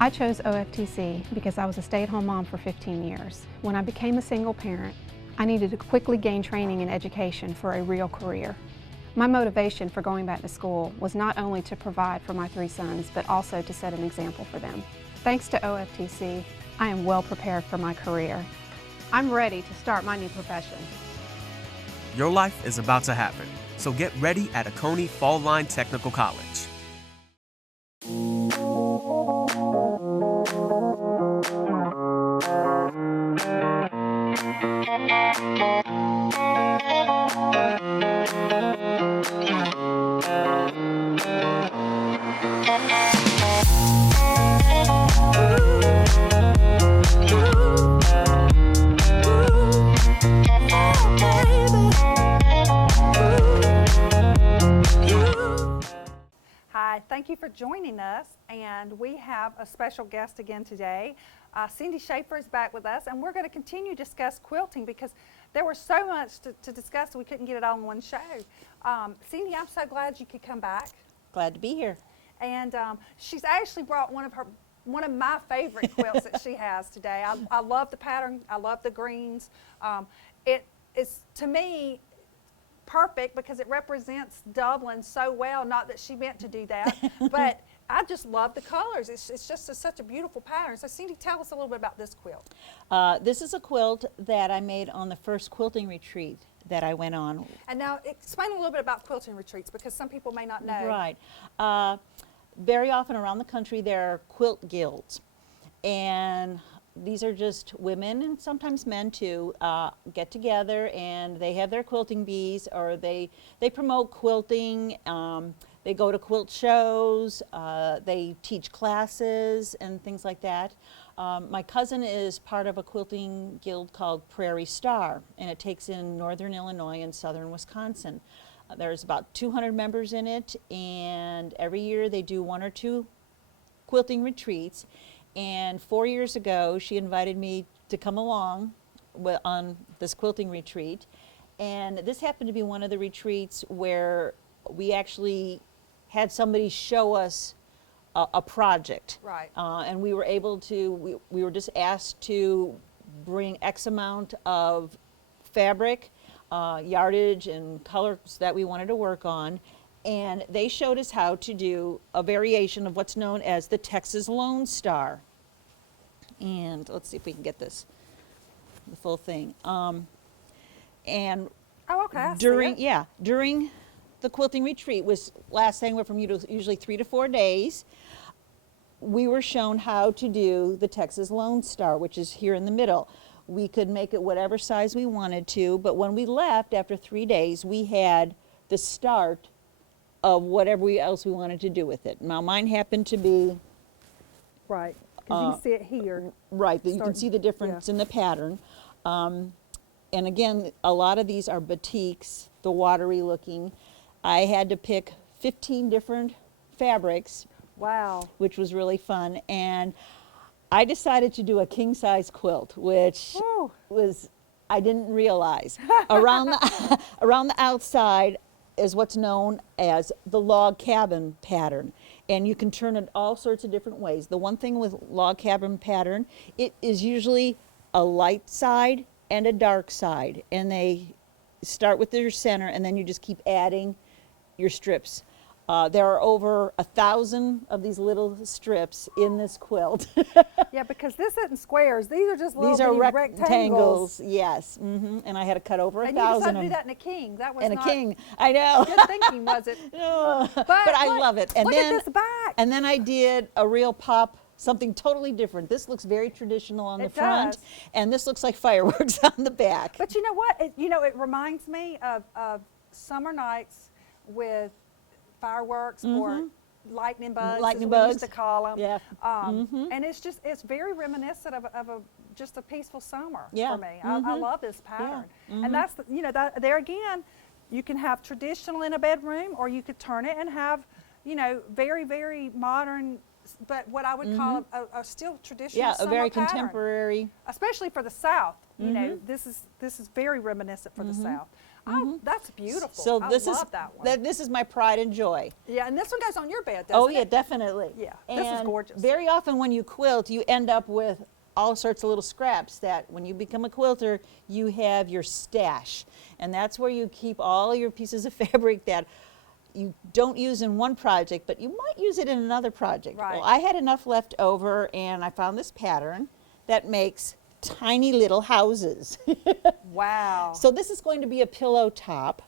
I chose OFTC because I was a stay-at-home mom for 15 years. When I became a single parent, I needed to quickly gain training and education for a real career. My motivation for going back to school was not only to provide for my 3 sons, but also to set an example for them. Thanks to OFTC, I am well prepared for my career. I'm ready to start my new profession. Your life is about to happen, so get ready at Oconee Fall Line Technical College. Hi, thank you for joining us, and we have a special guest again today. Cindy Schafer is back with us, and we're going to continue to discuss quilting because there was so much to discuss we couldn't get it all in one show. Cindy, I'm so glad you could come back. Glad to be here. And she's actually brought one of my favorite quilts that she has today. I love the pattern. I love the greens. It is, to me, perfect because it represents Dublin so well. Not that she meant to do that, but I just love the colors. It's just such a beautiful pattern. So Cindy, tell us a little bit about this quilt. This is a quilt that I made on the first quilting retreat that I went on. And now explain a little bit about quilting retreats because some people may not know. Right. Very often around the country there are quilt guilds, and these are just women and sometimes men too get together, and they have their quilting bees, or they promote quilting. They go to quilt shows, they teach classes and things like that. My cousin is part of a quilting guild called Prairie Star, and it takes in northern Illinois and southern Wisconsin. There's about 200 members in it, and every year they do 1 or 2 quilting retreats. And 4 years ago, she invited me to come along on this quilting retreat. And this happened to be one of the retreats where we actually had somebody show us a project. Right. And we were able to, we were just asked to bring X amount of fabric, yardage, and colors that we wanted to work on. And they showed us how to do a variation of what's known as the Texas Lone Star. And let's see if we can get this, the full thing. And Oh, okay. I see during it. during the quilting retreat, was last anywhere from usually 3 to 4 days, we were shown how to do the Texas Lone Star, which is here in the middle. We could make it whatever size we wanted to, but when we left after 3 days, we had the start of whatever else we wanted to do with it. Now mine happened to be Right. Because you can see it here. right, that you can see the difference in the pattern. And again, a lot of these are batiks, the watery looking. I had to pick 15 different fabrics, Wow. which was really fun. And I decided to do a king size quilt, which Woo. was, I didn't realize. Around the outside is what's known as the log cabin pattern. And you can turn it all sorts of different ways. The one thing with log cabin pattern, it is usually a light side and a dark side. And they start with their center, and then you just keep adding your strips. There are over 1,000 of these little strips in this quilt. Yeah, because this isn't squares. These are just little These are bitty rectangles, yes. And I had to cut over And 1,000 you decided to of do them. that in a king. That was And a not king, I know. good thinking, was it? No, But I look, love it. And look then, at this back. And then I did a real pop, something totally different. This looks very traditional on the It front, does. and this looks like fireworks on the back. But you know what? It reminds me of summer nights with fireworks or lightning bugs, Lightning as we used bugs. to call them. Yeah. And it's very reminiscent of just a peaceful summer Yeah. for me. I love this pattern. Yeah. And that's, there again, you can have traditional in a bedroom, or you could turn it and have, very, very modern, but what I would call a still traditional Yeah, a summer very pattern. contemporary. Especially for the South. This is very reminiscent for the South. Oh, that's beautiful. So I this love is that one. this is my pride and joy. Yeah, and this one goes on your bed, doesn't Oh it? yeah, definitely. Yeah, this is And gorgeous. very often when you quilt, you end up with all sorts of little scraps that when you become a quilter, you have your stash. And that's where you keep all your pieces of fabric that you don't use in one project, but you might use it in another project. Right. Well, I had enough left over and I found this pattern that makes tiny little houses. Wow. So this is going to be a pillow top.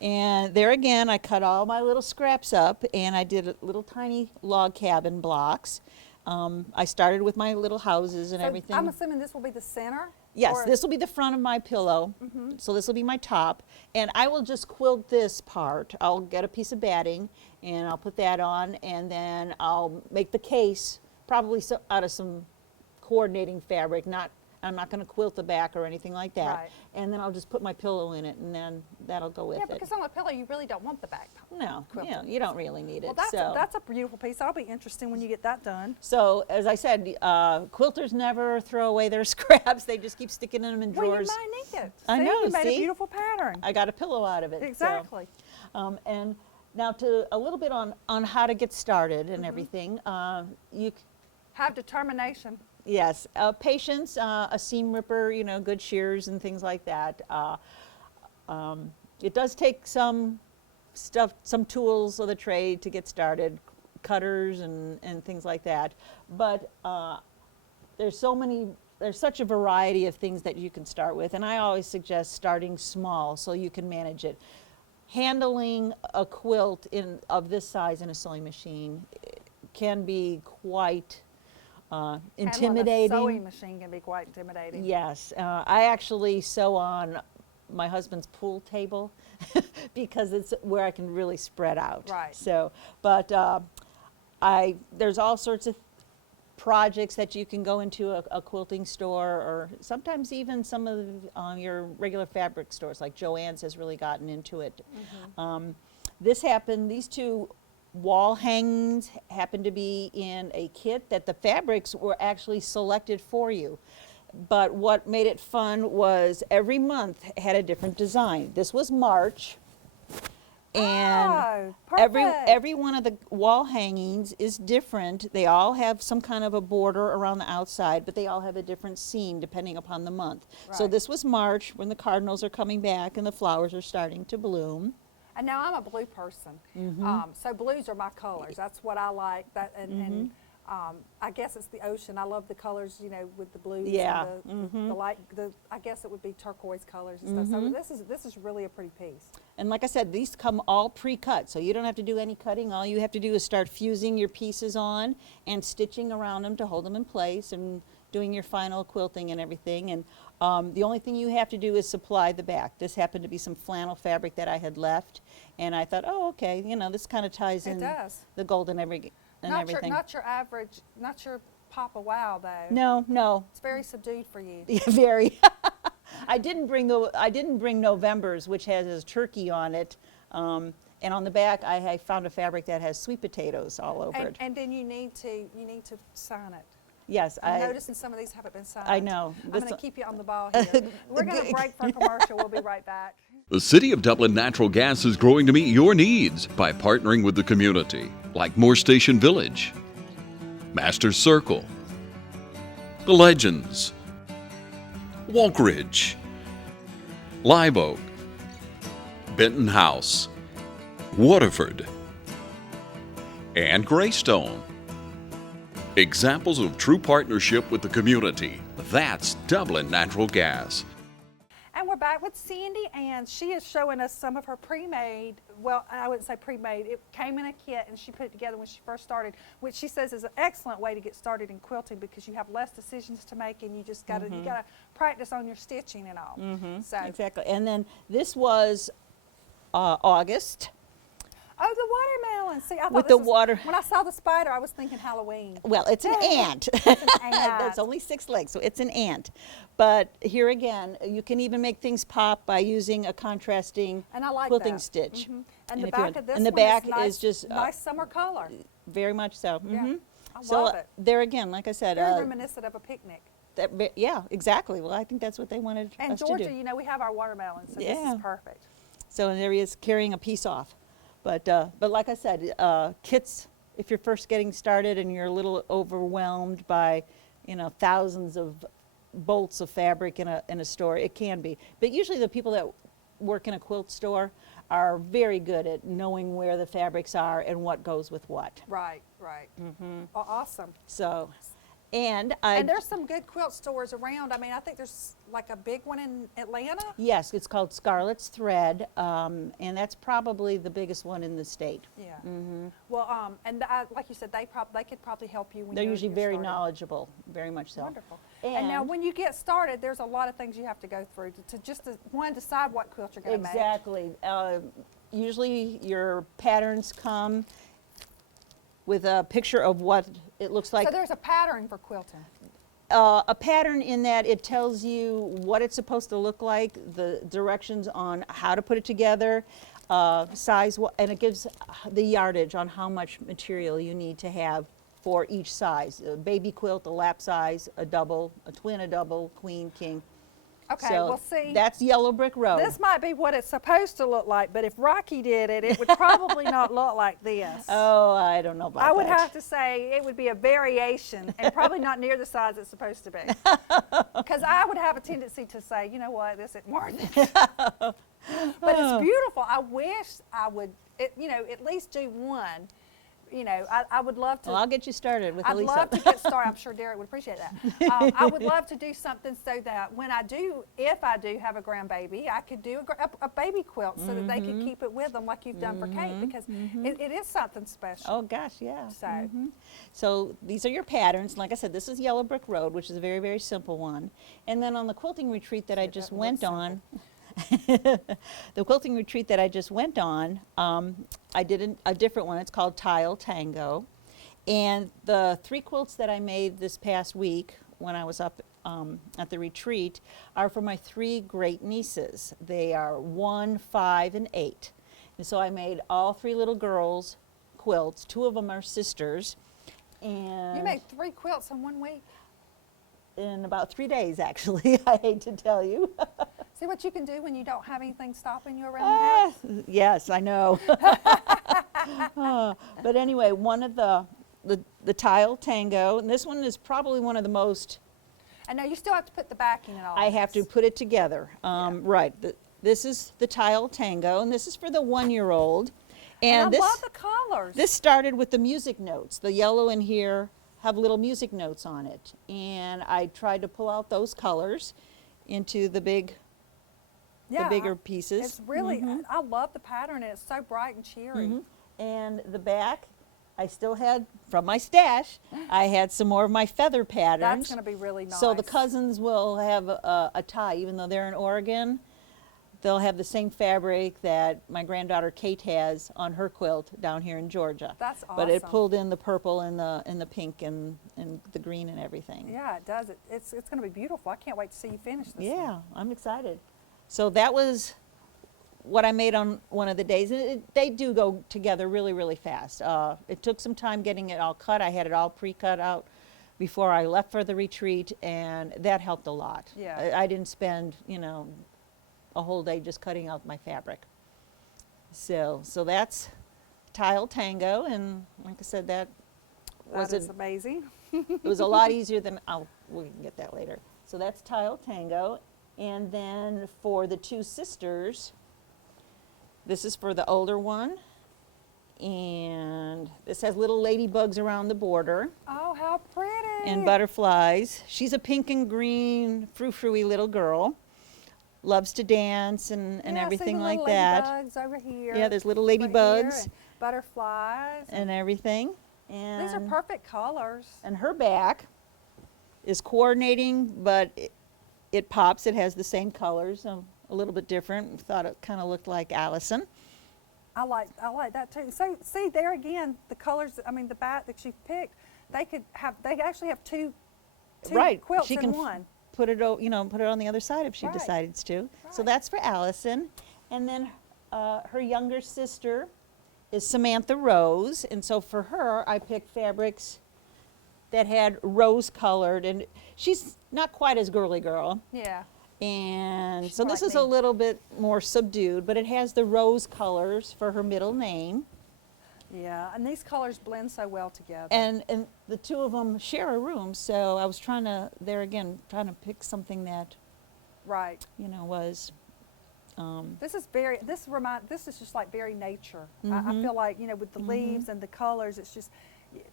And there again, I cut all my little scraps up and I did little tiny log cabin blocks. I started with my little houses and So everything. I'm assuming this will be the center? Yes, Or- this will be the front of my pillow. So this will be my top. And I will just quilt this part. I'll get a piece of batting and I'll put that on and then I'll make the case probably out of some coordinating fabric. I'm not going to quilt the back or anything like that. Right. And then I'll just put my pillow in it and then that'll go with Yeah, it. because on a pillow, you really don't want the back. No, quilted. you don't really need it. Well, that's a beautiful piece. That'll be interesting when you get that done. So as I said, quilters never throw away their scraps. They just keep sticking them in Well, you drawers. might need it. I See, know, you made a see? beautiful pattern. I got a pillow out of it. so, Exactly. and now to a little bit on how to get started Mm-hmm. and everything. Have determination. Yes, patience, a seam ripper, good shears and things like that. It does take some tools of the trade to get started, cutters and things like that. But there's such a variety of things that you can start with, and I always suggest starting small so you can manage it. Handling a quilt of this size in a sewing machine can be quite intimidating. Handling a sewing machine can be quite intimidating. Yes, I actually sew on my husband's pool table because it's where I can really spread out. Right. So, but there's all sorts of projects that you can go into a quilting store, or sometimes even some of your regular fabric stores, like Joann's has really gotten into it. These two wall hangings happened to be in a kit that the fabrics were actually selected for you. But what made it fun was every month had a different design. This was March, and Oh, every perfect. one of the wall hangings is different. They all have some kind of a border around the outside, but they all have a different seam depending upon the month. So Right. this was March, when the cardinals are coming back and the flowers are starting to bloom. And now I'm a blue person, Mm-hmm. so blues are my colors. That's what I like. And I guess it's the ocean. I love the colors, with the blues. Yeah, And the light. I guess it would be turquoise colors and stuff. So this is really a pretty piece. And like I said, these come all pre-cut, so you don't have to do any cutting. All you have to do is start fusing your pieces on and stitching around them to hold them in place and doing your final quilting and everything. And the only thing you have to do is supply the back. This happened to be some flannel fabric that I had left, and I thought, oh, okay, this kind of ties It in does. the gold and everything. Not your average, not your Papa Wow though. No, It's very subdued for you. yeah, very. I didn't bring November's, which has a turkey on it, and on the back I found a fabric that has sweet potatoes all over it. And then you need to sign it. Yes, I'm noticing some of these haven't been signed. I know. I'm This going to one- keep you on the ball here. We're going to break for a commercial. We'll be right back. The City of Dublin Natural Gas is growing to meet your needs by partnering with the community, like Moore Station Village, Masters Circle, The Legends, Walkridge, Live Oak, Benton House, Waterford, and Greystone. Examples of true partnership with the community. That's Dublin Natural Gas. And we're back with Sandy, and she is showing us some of her pre-made, well, I wouldn't say pre-made, it came in a kit and she put it together when she first started, which she says is an excellent way to get started in quilting because you have less decisions to make and you just got to you got to practice on your stitching and all. So, Exactly. And then this was August. oh, the watermelon. See, I thought With this the was- water- when I saw the spider, I was thinking Halloween. Well, it's an Yay. ant. ant. That's only 6 legs, so it's an ant. But here again, you can even make things pop by using a contrasting And I like quilting that. stitch. And the if you- back of this and the one back is, nice, just nice summer color. very much so. Yeah. I So love it. there again, like I said, Very reminiscent of a picnic. Yeah, exactly. Well, I think that's what they wanted And us Georgia, to do. you know, we have our watermelon, so this Yeah. is perfect. So there he is carrying a piece off. But like I said, kits, if you're first getting started and you're a little overwhelmed by, thousands of bolts of fabric in a store, it can be. But usually the people that work in a quilt store are very good at knowing where the fabrics are and what goes with what. Right, right. Well, awesome. So, and there's some good quilt stores around. I mean, I think there's like a big one in Atlanta. yes, it's called Scarlet's Thread, and that's probably the biggest one in the state. Yeah. Well, like you said, they could probably help you when They're you're usually you're very starting. knowledgeable, very much so. Wonderful. And now, when you get started, there's a lot of things you have to go through to decide what quilt you're going to make. Exactly. Usually your patterns come with a picture of what it looks like. So there's a pattern for quilting. A pattern in that it tells you what it's supposed to look like, the directions on how to put it together, size, and it gives the yardage on how much material you need to have for each size. A baby quilt, a lap size, a double, a twin, a double, queen, king. Okay, So well, see, that's Yellow Brick Road. this might be what it's supposed to look like, but if Rocky did it, it would probably not look like this. Oh, I don't know about that. I would have to say it would be a variation and probably not near the size it's supposed to be. Because I would have a tendency to say, you know what, this isn't worth it. But it's beautiful. I wish I would, at least do one. I would love to. Well, I'll get you started with I'd Elisa. love to get started. I'm sure Derek would appreciate that. I would love to do something so that when if I do have a grandbaby, I could do a baby quilt so that they could keep it with them like you've done for Kate, because it is something special. Oh gosh, yeah. So. So these are your patterns. Like I said, this is Yellow Brick Road, which is a very, very simple one. And then on the quilting retreat that I just went on, the quilting retreat that I just went on, I did a different one. It's called Tile Tango. And the 3 quilts that I made this past week when I was up at the retreat are for my 3 great nieces. They are 1, 5, and 8. And so I made all 3 little girls quilts. 2 of them are sisters. And You made 3 quilts in 1 week? in about 3 days, actually. I hate to tell you. See what you can do when you don't have anything stopping you around the house? Yes, I know. But anyway, one of the Tile Tango, and this one is probably one of the most. And now you still have to put the backing and all I this. have to put it together. Right. This is the Tile Tango, and this is for the 1-year-old. And I this, love the colors. This started with the music notes. The yellow in here have little music notes on it. And I tried to pull out those colors into the bigger pieces. It's really, I love the pattern. It's so bright and cheery. And the back, I still had, from my stash, I had some more of my feather patterns. That's going to be really nice. So the cousins will have a tie, even though they're in Oregon. They'll have the same fabric that my granddaughter Kate has on her quilt down here in Georgia. That's awesome. But it pulled in the purple and the pink and the green and everything. Yeah, it does. It's going to be beautiful. I can't wait to see you finish this one. Yeah, I'm excited. So that was what I made on one of the days. And they do go together really, really fast. It took some time getting it all cut. I had it all pre-cut out before I left for the retreat, and that helped a lot. Yeah. I didn't spend, a whole day just cutting out my fabric. So that's Tile Tango, and like I said, that That is amazing. it was a lot easier than, we can get that later. So that's Tile Tango. And then for the 2 sisters, this is for the older one. And this has little ladybugs around the border Oh, how pretty. and butterflies. She's a pink and green, frou-frou-y little girl. Loves to dance and Yeah, I see everything the like little that. ladybugs over here. Yeah, there's little over here, ladybugs and butterflies. and everything. And These are perfect colors. And her back is coordinating, but it pops. It has the same colors, a little bit different. Thought it kind of looked like Allison. I like that too. So see there again, the colors. I mean, the back that she picked, they actually have two Right. quilts She in can one. put it put it on the other side if she Right. decides to. So Right. that's for Allison. And then her younger sister is Samantha Rose, and so for her I picked fabrics that had rose colored, and she's not quite as girly girl. Yeah. And She's so this like is a me. little bit more subdued, but it has the rose colors for her middle name. Yeah, and these colors blend so well together. And the two of them share a room, so I was trying to, there again, trying to pick something that, right. you know, was, This is just like very nature. I feel like, you know, with the leaves and the colors, it's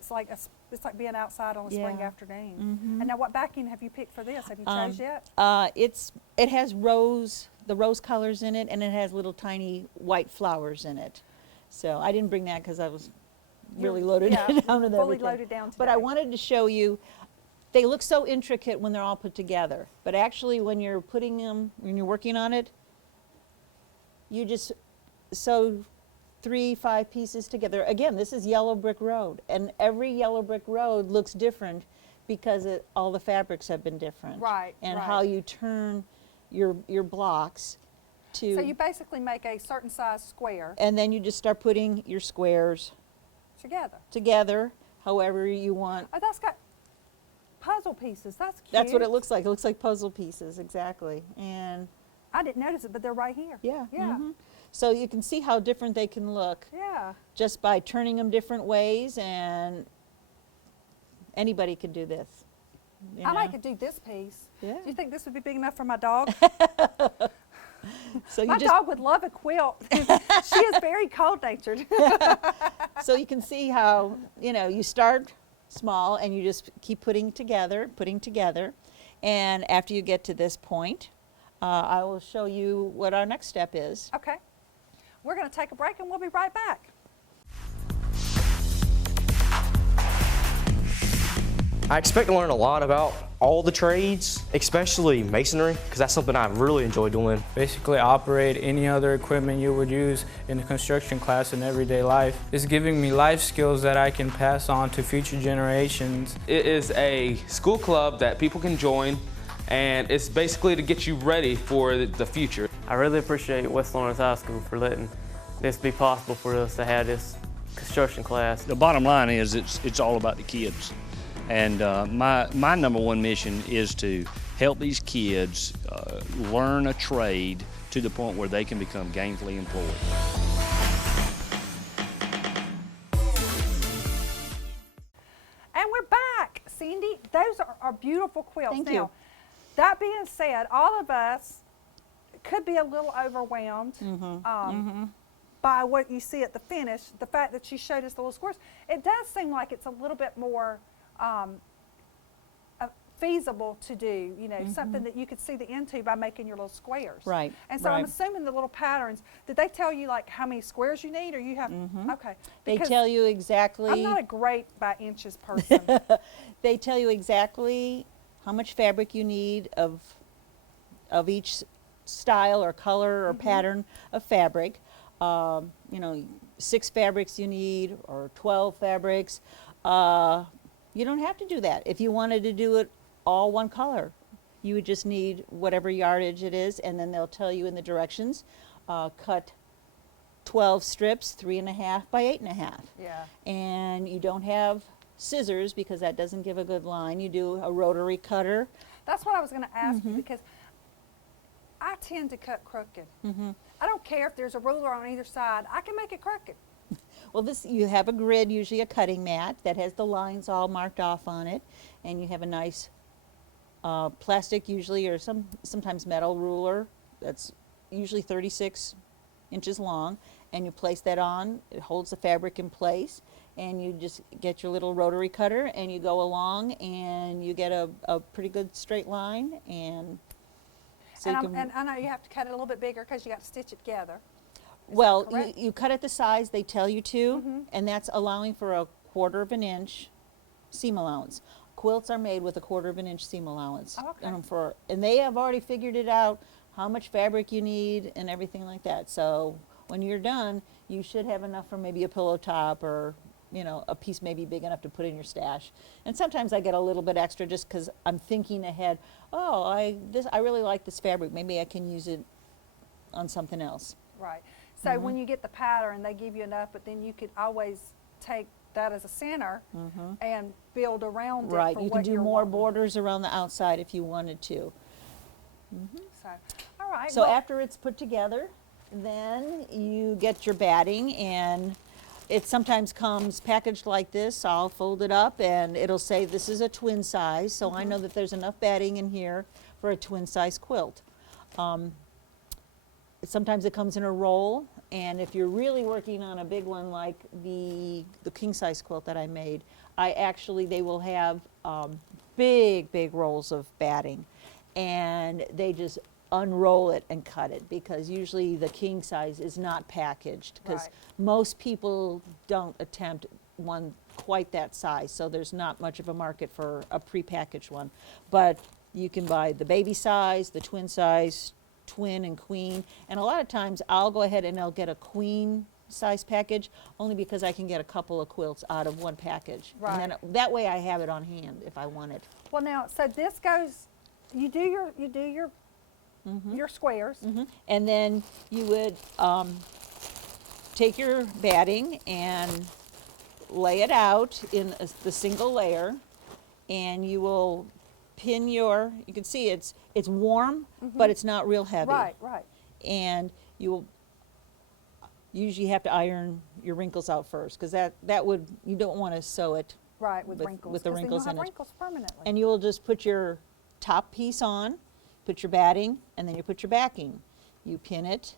like being outside on a spring Yeah. afternoon. And now, what backing have you picked for this? Have you chose yet? it has the rose colors in it, and it has little tiny white flowers in it. So I didn't bring that because I was really loaded Yeah, down with fully everything. loaded down But I today. wanted to show you, they look so intricate when they're all put together. But actually when you're working on it, you just sew 3-5 pieces together. Again, this is yellow brick road, and every yellow brick road looks different because all the fabrics have been different. Right, And right. how you turn your blocks to, So you basically make a certain size square and then you just start putting your squares together. together however you want. Oh, that's got puzzle pieces. That's cute. That's what it looks like. It looks like puzzle pieces, exactly. And I didn't notice it, but they're right here. yeah. Yeah. So you can see how different they can look Yeah. just by turning them different ways, and anybody could do this. you I know? might could do this piece. Yeah. Do you think this would be big enough for my dog? So you My just dog would love a quilt. She is very cold-natured. so you can see how, you know, you start small and you just keep putting together, and after you get to this point, I will show you what our next step is. Okay. We're going to take a break and we'll be right back. I expect to learn a lot about all the trades, especially masonry, because that's something I really enjoy doing. Basically operate any other equipment you would use in a construction class in everyday life. It's giving me life skills that I can pass on to future generations. It is a school club that people can join, and it's basically to get you ready for the future. I really appreciate West Lawrence High School for letting this be possible for us to have this construction class. The bottom line is it's all about the kids. And my number one mission is to help these kids learn a trade to the point where they can become gainfully employed. And we're back. Cindy, those are beautiful quilts. Thank now, you. That being said, all of us could be a little overwhelmed by what you see at the finish. The fact that you showed us the little squares, it does seem like it's a little bit more feasible to do, you know, something that you could see the end to by making your little squares. Right, And so I'm right. assuming the little patterns, did they tell you like how many squares you need, or you have, okay. They Because tell you I'm exactly. not a great by inches person. They tell you exactly how much fabric you need of each style or color or pattern of fabric. You know, 6 fabrics you need or 12 fabrics. You don't have to do that. If you wanted to do it all one color, you would just need whatever yardage it is, and then they'll tell you in the directions, cut 12 strips, 3.5 by 8.5. Yeah. And you don't have scissors because that doesn't give a good line. You do a rotary cutter. That's what I was going to ask you, because I tend to cut crooked. I don't care if there's a ruler on either side. I can make it crooked. Well, you have a grid, usually a cutting mat that has the lines all marked off on it, and you have a nice plastic, usually, or sometimes metal ruler that's usually 36 inches long, and you place that on. It holds the fabric in place, and you just get your little rotary cutter and you go along and you get a pretty good straight line. And so And I know you have to cut it a little bit bigger because you got to stitch it together. well, correct? you cut it the size they tell you to, and that's allowing for a 1/4 inch seam allowance. Quilts are made with a 1/4 inch seam allowance. Oh, okay. And they have already figured it out, how much fabric you need and everything like that. So when you're done, you should have enough for maybe a pillow top, or you know, a piece maybe big enough to put in your stash. And sometimes I get a little bit extra just because I'm thinking ahead. Oh, I really like this fabric. Maybe I can use it on something else. Right. So when you get the pattern, they give you enough, but then you could always take that as a center and build around it Right, for you what can do you're more wanting. borders around the outside if you wanted to. So, all right. So well, after it's put together, then you get your batting, and it sometimes comes packaged like this. I'll fold it up and it'll say this is a twin size, so I know that there's enough batting in here for a twin size quilt. Sometimes it comes in a roll, and if you're really working on a big one like the king size quilt that I made, they will have big rolls of batting, and they just unroll it and cut it, because usually the king size is not packaged, because Right. most people don't attempt one quite that size, so there's not much of a market for a prepackaged one. But you can buy the baby size, the twin size, twin and queen, and a lot of times I'll go ahead and I'll get a queen size package, only because I can get a couple of quilts out of one package. Right. And then that way I have it on hand if I want it. well, now, so this goes. You do your your squares. And then you would take your batting and lay it out in the single layer, and you will pin you can see it's warm, but it's not real heavy. Right. Right. And you will usually have to iron your wrinkles out first, because you don't want to sew it. Right. With With- wrinkles. with the 'cause then wrinkles you'll have in it. wrinkles permanently. And you will just put your top piece on, put your batting, and then you put your backing. You pin it,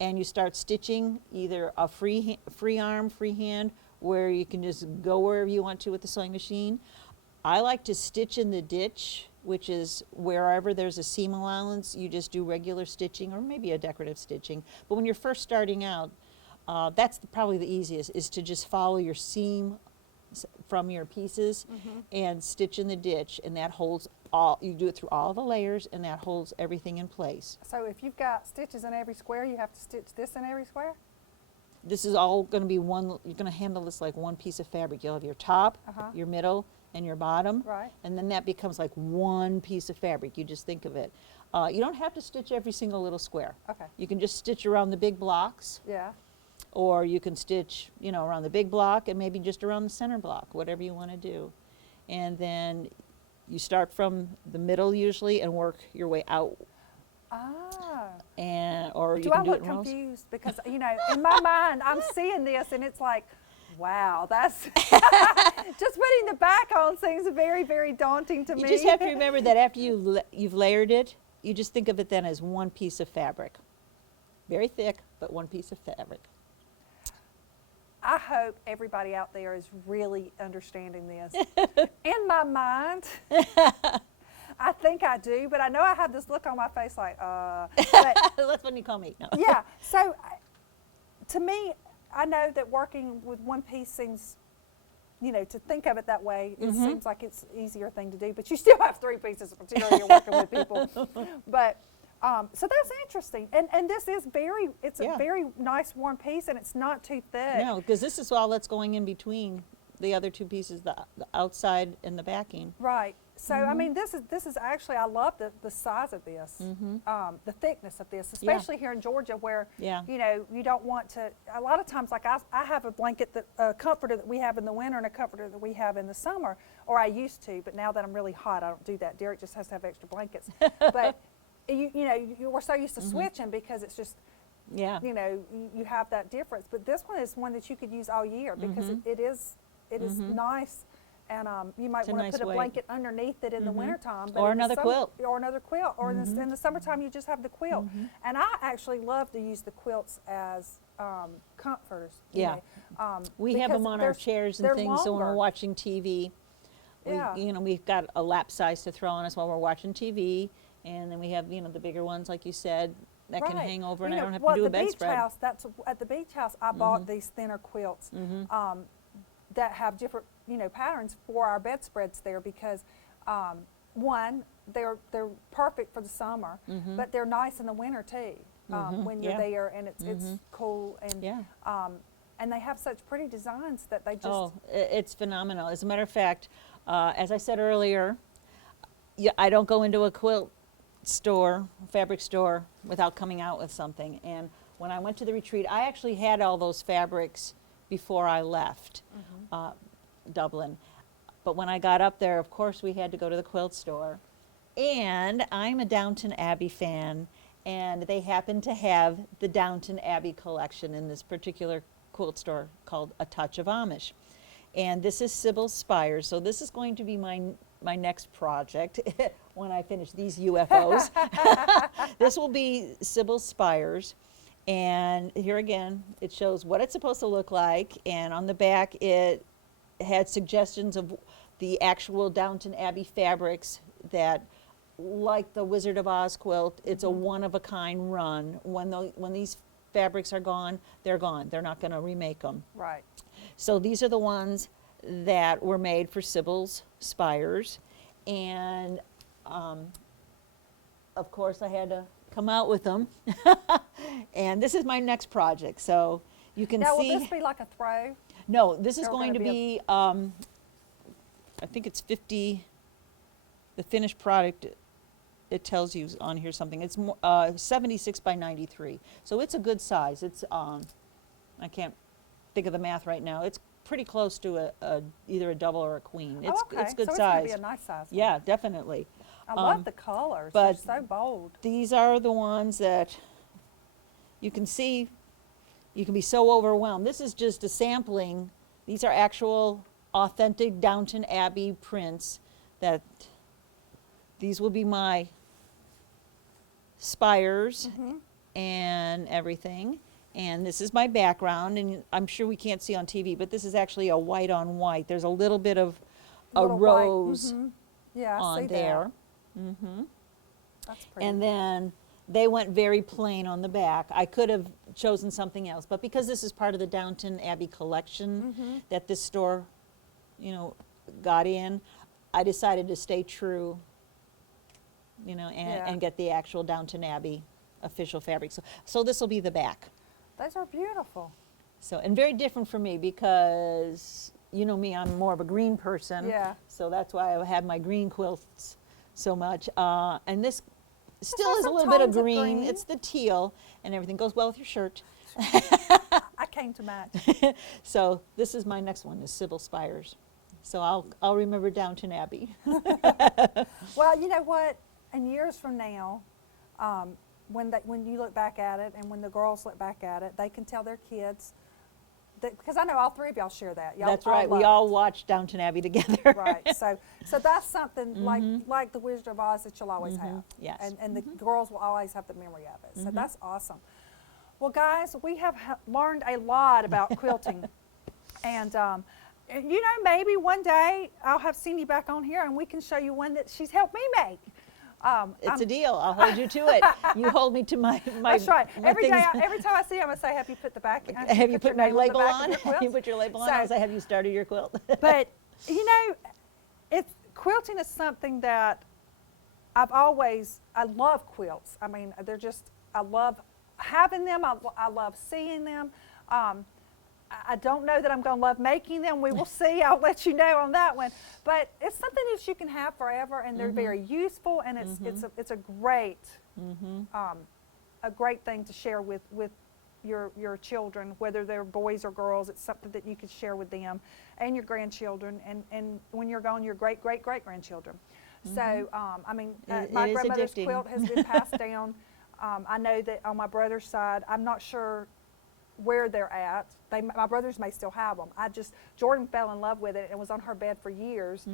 and you start stitching either a free arm, free hand, where you can just go wherever you want to with the sewing machine. I like to stitch in the ditch, which is wherever there's a seam allowance, you just do regular stitching or maybe a decorative stitching. But when you're first starting out, that's probably the easiest, is to just follow your seam from your pieces and stitch in the ditch, and that holds you do it through all the layers, and that holds everything in place. So if you've got stitches in every square, you have to stitch this in every square? This is all going to be one, you're going to handle this like one piece of fabric. You'll have your top, your middle, and your bottom. Right. And then that becomes like one piece of fabric. You just think of it. You don't have to stitch every single little square. Okay. You can just stitch around the big blocks, Yeah. or you can stitch, around the big block and maybe just around the center block, whatever you want to do. And then you start from the middle usually and work your way out. Ah. Or you Do can I do it look in rows. confused? Because, in my mind, I'm seeing this and it's like, wow, that's just putting the back on seems very, very daunting to me. You just have to remember that after you've layered it, you just think of it then as one piece of fabric. Very thick, but one piece of fabric. I hope everybody out there is really understanding this. In my mind, I think I do, but I know I have this look on my face like, but That's when you call me. No. yeah, so to me, I know that working with one piece seems, to think of it that way, it seems like it's an easier thing to do, but you still have 3 pieces of material you're working with people. But, so that's interesting. And this is it's a very nice warm piece, and it's not too thick. No, because this is all that's going in between the other 2 pieces, the outside and the backing. Right. So I mean, this is actually, I love the size of this, the thickness of this, especially here in Georgia, where you don't want to. A lot of times, like I have a blanket a comforter that we have in the winter and a comforter that we have in the summer, or I used to, but now that I'm really hot, I don't do that. Derek just has to have extra blankets. But we're so used to switching because it's just. Yeah. You have that difference, but this one is one that you could use all year because it is nice. And you might want to nice put a weight. blanket underneath it in the wintertime. Or another quilt. Or another quilt. Or in the summertime, you just have the quilt. And I actually love to use the quilts as comforters. Yeah. We have them on our chairs and things, so when we're watching TV, we've got a lap size to throw on us while we're watching TV. And then we have, the bigger ones, like you said, that can hang over, and I don't have to do a bedspread. At the beach house, I bought these thinner quilts that have different, patterns for our bedspreads there because, one, they're perfect for the summer, but they're nice in the winter too. When you're there and it's cool and they have such pretty designs that they just. It's phenomenal. As a matter of fact, as I said earlier, I don't go into a quilt store, fabric store, without coming out with something. And when I went to the retreat, I actually had all those fabrics before I left Dublin. But when I got up there, of course, we had to go to the quilt store. And I'm a Downton Abbey fan, and they happen to have the Downton Abbey collection in this particular quilt store called A Touch of Amish. And this is Sybil's Spires, so this is going to be my next project when I finish these UFOs. This will be Sybil's Spires, and here again, it shows what it's supposed to look like, and on the back it had suggestions of the actual Downton Abbey fabrics that, like the Wizard of Oz quilt, it's a one-of-a-kind run. When these fabrics are gone, they're gone. They're not going to remake them. Right. So these are the ones that were made for Sybil's Spires. And, of course, I had to come out with them. And this is my next project. So you can now, see. Will this be like a throw? No, this is Or going to gonna be, I think it's 50, the finished product, it tells you on here something. It's 76 by 93. So it's a good size. It's, I can't think of the math right now. It's pretty close to either a double or a queen. It's, okay. it's good so size. It's going to be a nice size one. Yeah, definitely. I love the colors. but They're so bold. These are the ones that you can see. You can be so overwhelmed. This is just a sampling. These are actual authentic Downton Abbey prints. That these will be my spires and everything. And this is my background, and I'm sure we can't see on TV, but this is actually a white on white. There's a little bit of a Little rose white. Yeah, I on see there. That. That's pretty. And then they went very plain on the back. I could have chosen something else, but because this is part of the Downton Abbey collection that this store, you know, got in, I decided to stay true, you know, and get the actual Downton Abbey official fabric. So this will be the back. Those are beautiful. So, and very different for me because, you know me, I'm more of a green person. Yeah. So that's why I have my green quilts so much. And this still has is a some little bit of tones of green. green. It's the teal, and everything goes well with your shirt. I came to match. So this is my next one, is Sybil Spires. So I'll remember Downton Abbey. Well, you know what? In years from now, when you look back at it, and when the girls look back at it, they can tell their kids. Because I know all three of y'all share that. Y'all That's right. love We it. all watch Downton Abbey together. Right. So that's something like the Wizard of Oz that you'll always have. Yes. And the girls will always have the memory of it. So that's awesome. Well, guys, we have learned a lot about quilting, and you know, maybe one day I'll have Cindy back on here, and we can show you one that she's helped me make. It's a deal. I'll hold you to it. You hold me to my That's right. my Every things. every time I see him, I say, "Have you put the back? Have you put my your name label the back on? of your Have you quilt?" put your label on? So- I say, have you started your quilt? But you know, quilting is something that I love quilts. I mean, I love having them. I love seeing them. I don't know that I'm going to love making them. We will see. I'll let you know on that one. But it's something that you can have forever, and they're very useful, and it's a great thing to share with your children, whether they're boys or girls. It's something that you could share with them and your grandchildren, and when you're gone, your great-great-grandchildren. So, I mean, my grandmother's addicting. quilt has been passed down. I know that on my brother's side, I'm not sure where they're at. My brothers may still have them. Jordan fell in love with it and was on her bed for years.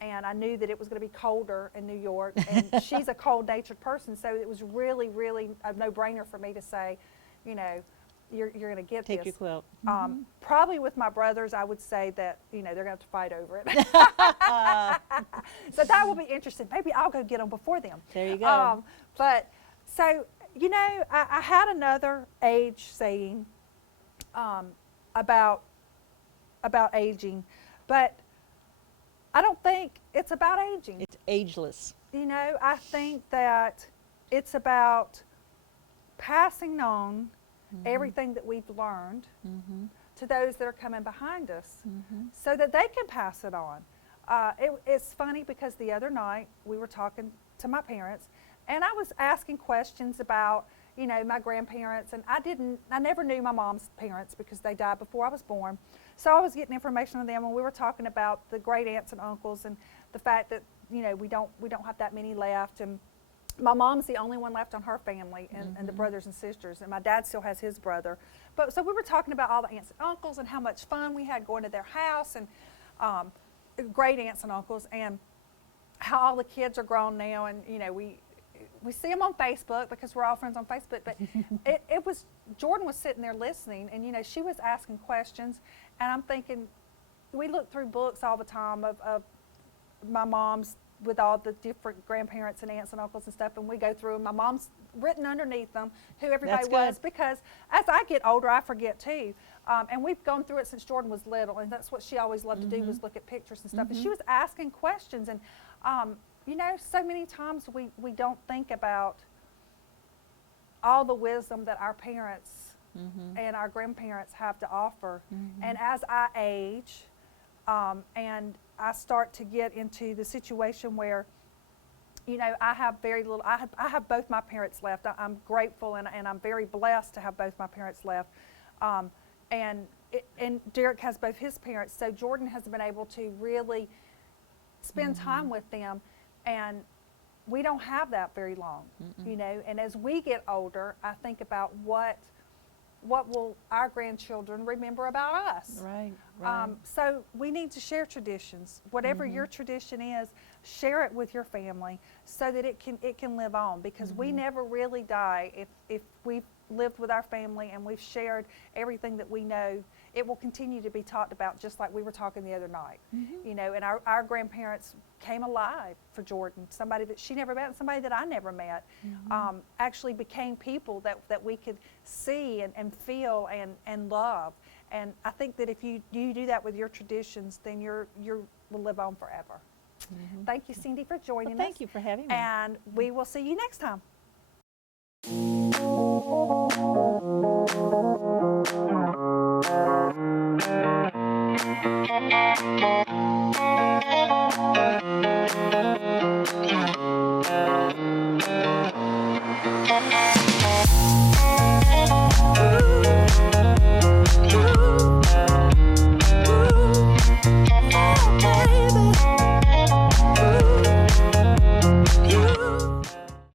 And I knew that it was going to be colder in New York. And she's a cold-natured person, so it was really, really a no-brainer for me to say, you know, you're going to get Take this. your quilt. Probably with my brothers, I would say that, you know, they're going to have to fight over it. So that will be interesting. Maybe I'll go get them before them. There you go. But so, you know, I had another age saying about aging, but I don't think it's about aging. It's ageless. You know, I think that it's about passing on everything that we've learned to those that are coming behind us so that they can pass it on. It's funny because the other night we were talking to my parents, and I was asking questions about, you know, my grandparents, and I never knew my mom's parents because they died before I was born. So I was getting information on them, and we were talking about the great aunts and uncles and the fact that, you know, we don't have that many left. And my mom's the only one left on her family, and the brothers and sisters, and my dad still has his brother. But so we were talking about all the aunts and uncles and how much fun we had going to their house, and great aunts and uncles, and how all the kids are grown now, and you know, we see them on Facebook because we're all friends on Facebook. But it was, Jordan was sitting there listening, and you know, she was asking questions, and I'm thinking, we look through books all the time of my mom's, with all the different grandparents and aunts and uncles and stuff, and we go through, and my mom's written underneath them who everybody was, because as I get older, I forget too. And we've gone through it since Jordan was little, and that's what she always loved to do, was look at pictures and stuff. And she was asking questions, and you know, so many times we don't think about all the wisdom that our parents and our grandparents have to offer. And as I age, and I start to get into the situation where, you know, I have very little, I have both my parents left. I'm grateful, and I'm very blessed to have both my parents left. And Derek has both his parents, so Jordan has been able to really spend time with them, and we don't have that very long, you know. And as we get older, I think about what will our grandchildren remember about us. Right. So we need to share traditions. Whatever your tradition is, share it with your family so that it can live on, because we never really die if we've lived with our family and we've shared everything that we know. It will continue to be talked about, just like we were talking the other night. You know, and our grandparents came alive for Jordan, somebody that she never met and somebody that I never met, actually became people that we could see and feel and love. And I think that if you do that with your traditions, then you will live on forever. Thank you, Cindy, for joining us. Thank you for having me. And we will see you next time.